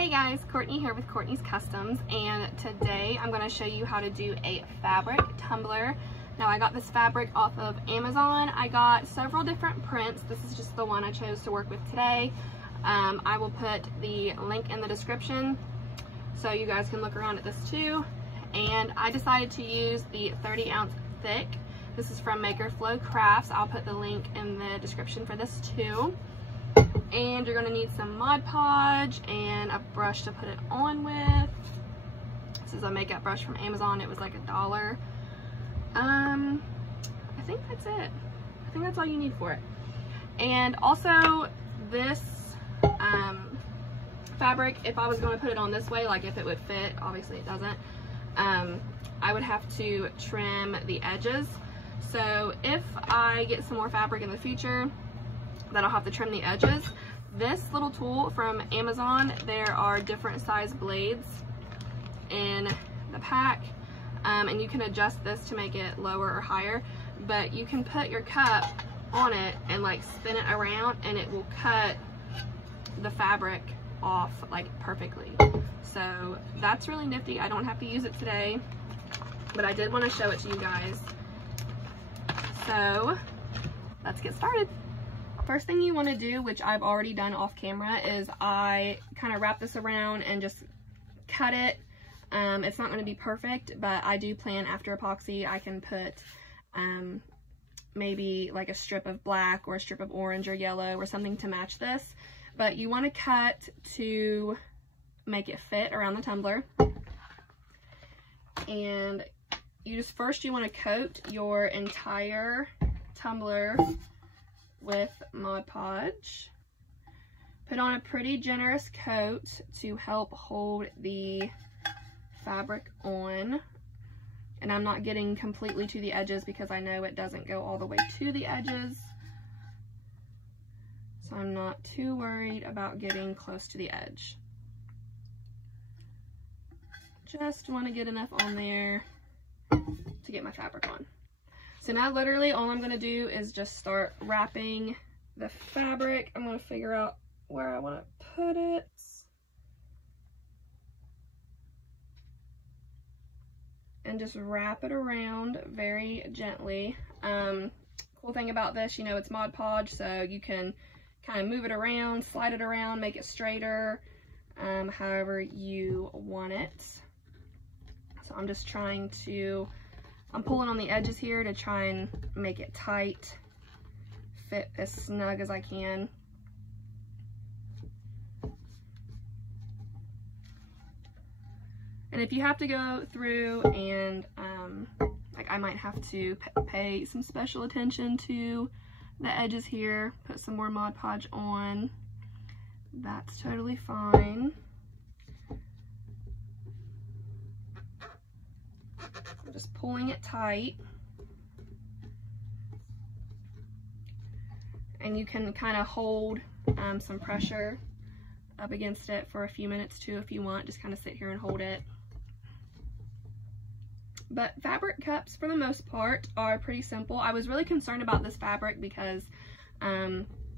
Hey guys, Courtney here with Courtney's Customs, and today I'm going to show you how to do a fabric tumbler. Now I got this fabric off of Amazon. I got several different prints. This is just the one I chose to work with today. I will put the link in the description so you guys can look around at this too. And I decided to use the 30-ounce thick. This is from Maker Flow Crafts. I'll put the link in the description for this too. And you're going to need some Mod Podge and a brush to put it on with. This is a makeup brush from Amazon. It was like $1. I think that's it. I think that's all you need for it. And also this fabric, if I was going to put it on this way, like if it would fit, obviously it doesn't, I would have to trim the edges. So if I get some more fabric in the future that I'll have to trim the edges, this little tool from Amazon, there are different size blades in the pack, and you can adjust this to make it lower or higher, but you can put your cup on it and like spin it around and it will cut the fabric off like perfectly. So that's really nifty. I don't have to use it today, but I did want to show it to you guys. So let's get started. First thing you want to do, which I've already done off camera, is I kind of wrap this around and just cut it. It's not going to be perfect, but I do plan after epoxy I can put maybe like a strip of black or a strip of orange or yellow or something to match this. But you want to cut to make it fit around the tumbler. And you want to coat your entire tumbler with Mod Podge. Put on a pretty generous coat to help hold the fabric on. And I'm not getting completely to the edges because I know it doesn't go all the way to the edges. So I'm not too worried about getting close to the edge. Just want to get enough on there to get my fabric on. So now literally all I'm going to do is just start wrapping the fabric. I'm going to figure out where I want to put it. And just wrap it around very gently. Cool thing about this, you know, it's Mod Podge, so you can kind of move it around, slide it around, make it straighter, however you want it. So I'm just trying to, I'm pulling on the edges here to try and make it tight, fit as snug as I can. And if you have to go through and, like I might have to pay some special attention to the edges here, put some more Mod Podge on, that's totally fine. I'm just pulling it tight. And you can kind of hold some pressure up against it for a few minutes too if you want. Just kind of sit here and hold it. But fabric cups for the most part are pretty simple. I was really concerned about this fabric because I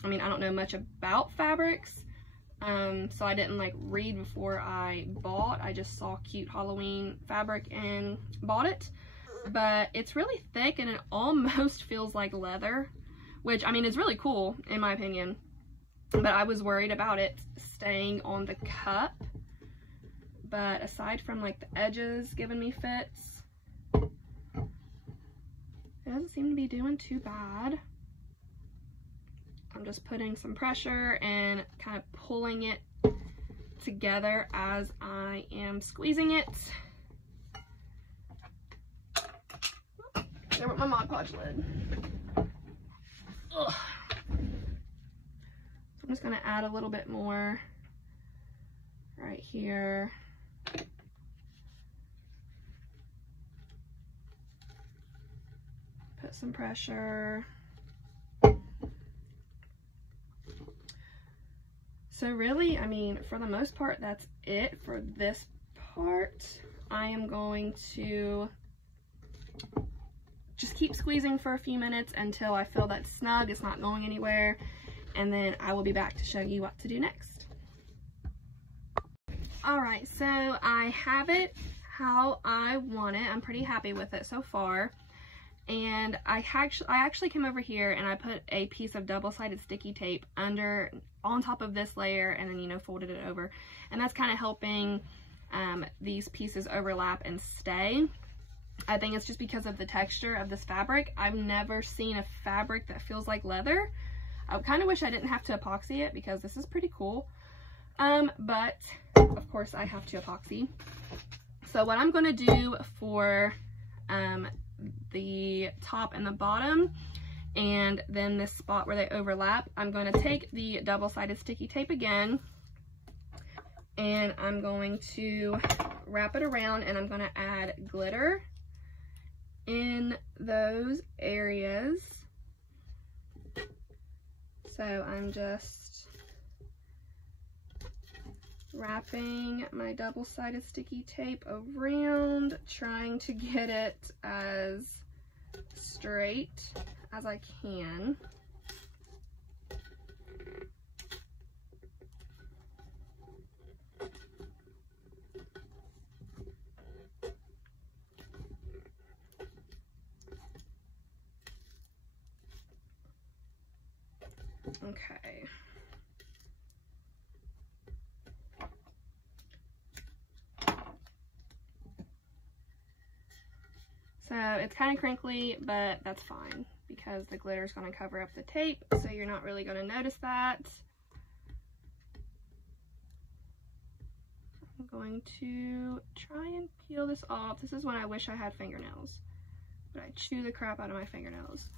mean, I don't know much about fabrics, so I didn't like read before I bought. I just saw cute Halloween fabric and bought it. But it's really thick and it almost feels like leather, which I mean is really cool in my opinion. But I was worried about it staying on the cup. But aside from like the edges giving me fits, it doesn't seem to be doing too bad. I'm just putting some pressure and kind of pulling it together as I am squeezing it. There went my Mod Podge lid. Ugh. I'm just going to add a little bit more right here. Put some pressure. So really, I mean, for the most part, that's it for this part. I am going to just keep squeezing for a few minutes until I feel that snug, it's not going anywhere, and then I will be back to show you what to do next. Alright, so I have it how I want it. I'm pretty happy with it so far. And I actually came over here and I put a piece of double-sided sticky tape on top of this layer, and then, you know, folded it over. And that's kind of helping these pieces overlap and stay. I think it's just because of the texture of this fabric. I've never seen a fabric that feels like leather. I kind of wish I didn't have to epoxy it because this is pretty cool. But of course I have to epoxy. So what I'm going to do for the top and the bottom, and then this spot where they overlap, I'm going to take the double-sided sticky tape again, and I'm going to wrap it around, and I'm going to add glitter in those areas. So I'm just wrapping my double-sided sticky tape around, trying to get it as straight as I can. Okay. So it's kind of crinkly, but that's fine because the glitter is going to cover up the tape, so you're not really going to notice that. I'm going to try and peel this off. This is when I wish I had fingernails, but I chew the crap out of my fingernails.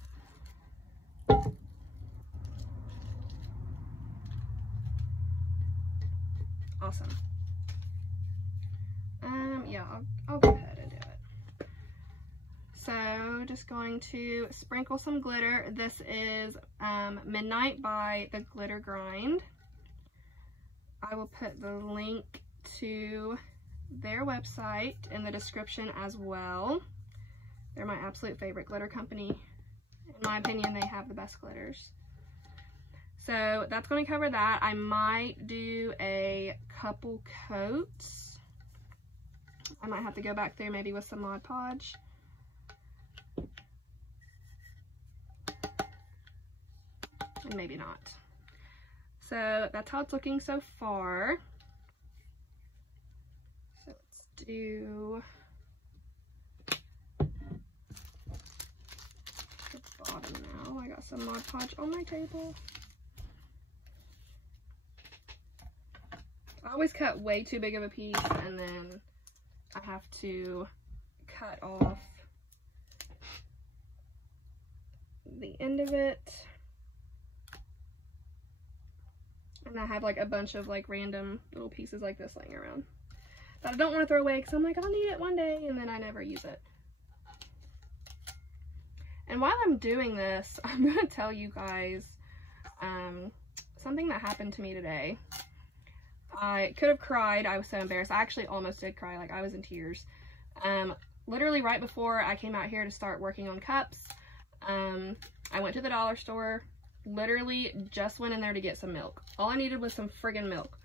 Awesome. Yeah, I'll go ahead and do it. So just going to sprinkle some glitter. This is Midnight by the Glitter Grind. I will put the link to their website in the description as well. They're my absolute favorite glitter company. In my opinion, they have the best glitters. So that's going to cover that. I might do a couple coats. I might have to go back there maybe with some Mod Podge. And maybe not. So that's how it's looking so far. So let's do the bottom now. I got some Mod Podge on my table. I always cut way too big of a piece, and then I have to cut off the end of it. And I have like a bunch of like random little pieces like this laying around that I don't want to throw away because I'm like, I'll need it one day, and then I never use it. And while I'm doing this, I'm going to tell you guys something that happened to me today. I could have cried. I was so embarrassed. I actually almost did cry. Like, I was in tears. Literally right before I came out here to start working on cups, I went to the dollar store, literally just went in there to get some milk. All I needed was some friggin' milk.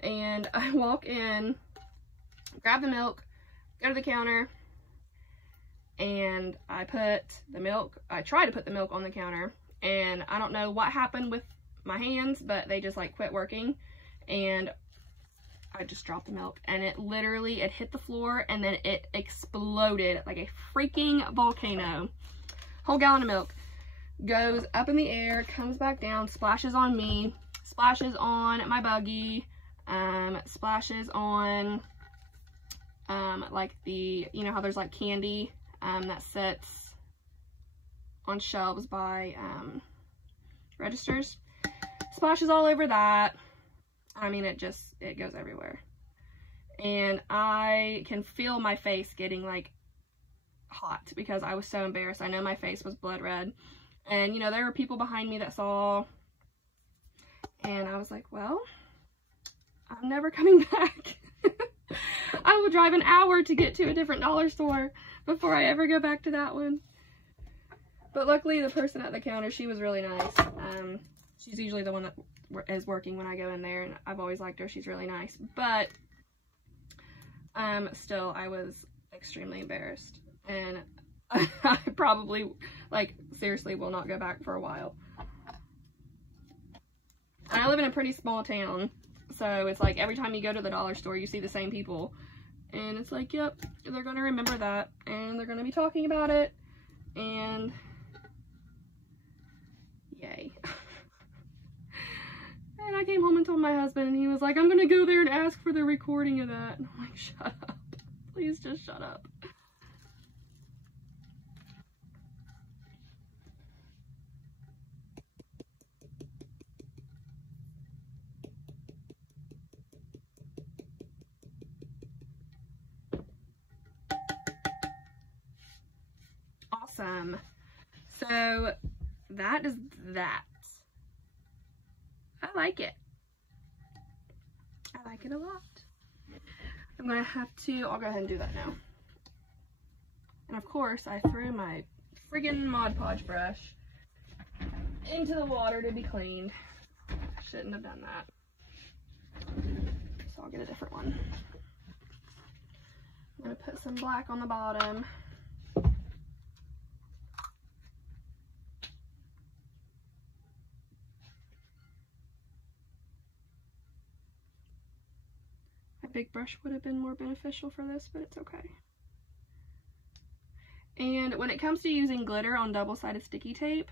And I walk in, grab the milk, go to the counter, and I try to put the milk on the counter, and I don't know what happened with my hands, but they just like quit working, and I just dropped the milk, and it hit the floor, and then it exploded like a freaking volcano. Whole gallon of milk goes up in the air, comes back down, splashes on me, splashes on my buggy, splashes on like the, you know how there's like candy that sits on shelves by registers. Splashes all over that. I mean, it goes everywhere. And I can feel my face getting like hot because I was so embarrassed. I know my face was blood red. And you know, there were people behind me that saw, and I was like, well, I'm never coming back. I will drive an hour to get to a different dollar store before I ever go back to that one. But luckily the person at the counter, she was really nice. She's usually the one that is working when I go in there, and I've always liked her. She's really nice. But Still, I was extremely embarrassed, and I probably, like, seriously will not go back for a while. And I live in a pretty small town, so it's like every time you go to the dollar store, you see the same people. And it's like, yep, they're going to remember that, and they're going to be talking about it, and yay. And I came home and told my husband, and he was like, I'm going to go there and ask for the recording of that. And I'm like, shut up. Please just shut up. Awesome. So that is that. I like it. I like it a lot. I'm gonna have to, I'll go ahead and do that now. And of course, I threw my friggin' Mod Podge brush into the water to be cleaned. I shouldn't have done that. So I'll get a different one. I'm gonna put some black on the bottom. Big brush would have been more beneficial for this, but it's okay. And when it comes to using glitter on double-sided sticky tape,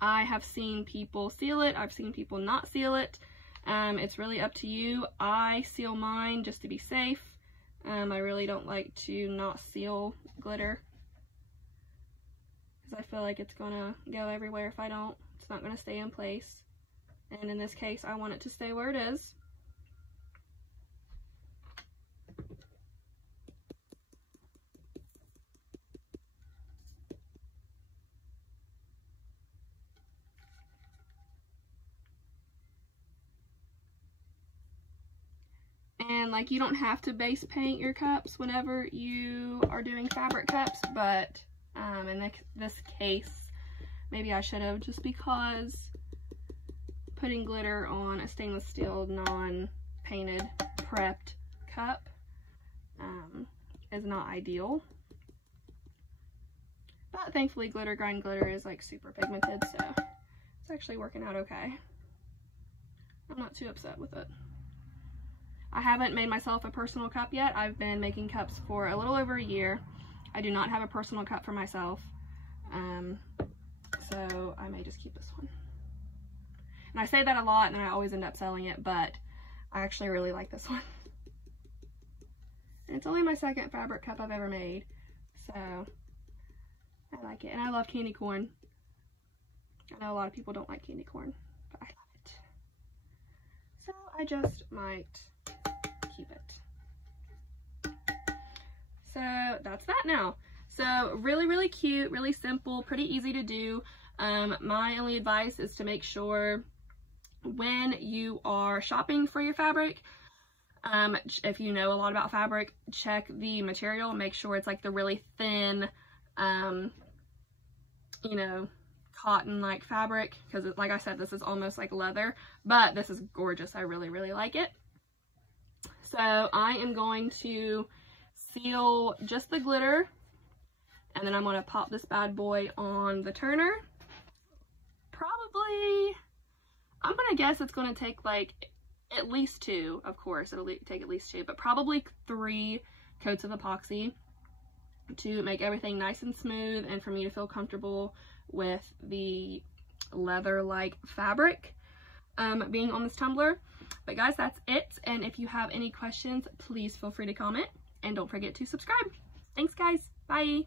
I have seen people seal it, I've seen people not seal it. It's really up to you. I seal mine just to be safe. I really don't like to not seal glitter, because I feel like it's gonna go everywhere if I don't. It's not gonna stay in place. And in this case, I want it to stay where it is. And like, you don't have to base paint your cups whenever you are doing fabric cups, but in this case, maybe I should have, just because putting glitter on a stainless steel non-painted prepped cup is not ideal. But thankfully glitter grind glitter is like super pigmented, so it's actually working out okay. I'm not too upset with it. I haven't made myself a personal cup yet. I've been making cups for a little over a year. I do not have a personal cup for myself. So I may just keep this one. And I say that a lot and then I always end up selling it, but I actually really like this one. And it's only my second fabric cup I've ever made. So I like it. And I love candy corn. I know a lot of people don't like candy corn, but I love it. So I just might keep it. So that's that now. So really, really cute, really simple, pretty easy to do. My only advice is to make sure when you are shopping for your fabric, if you know a lot about fabric, check the material, make sure it's like the really thin, you know, cotton like fabric, because like I said, this is almost like leather, but this is gorgeous. I really, really like it. So I am going to seal just the glitter, and then I'm going to pop this bad boy on the turner. Probably, I'm going to guess it's going to take like at least 2, of course, it'll take at least 2, but probably 3 coats of epoxy to make everything nice and smooth and for me to feel comfortable with the leather-like fabric being on this tumbler. But guys, that's it. And if you have any questions, please feel free to comment and don't forget to subscribe. Thanks guys. Bye.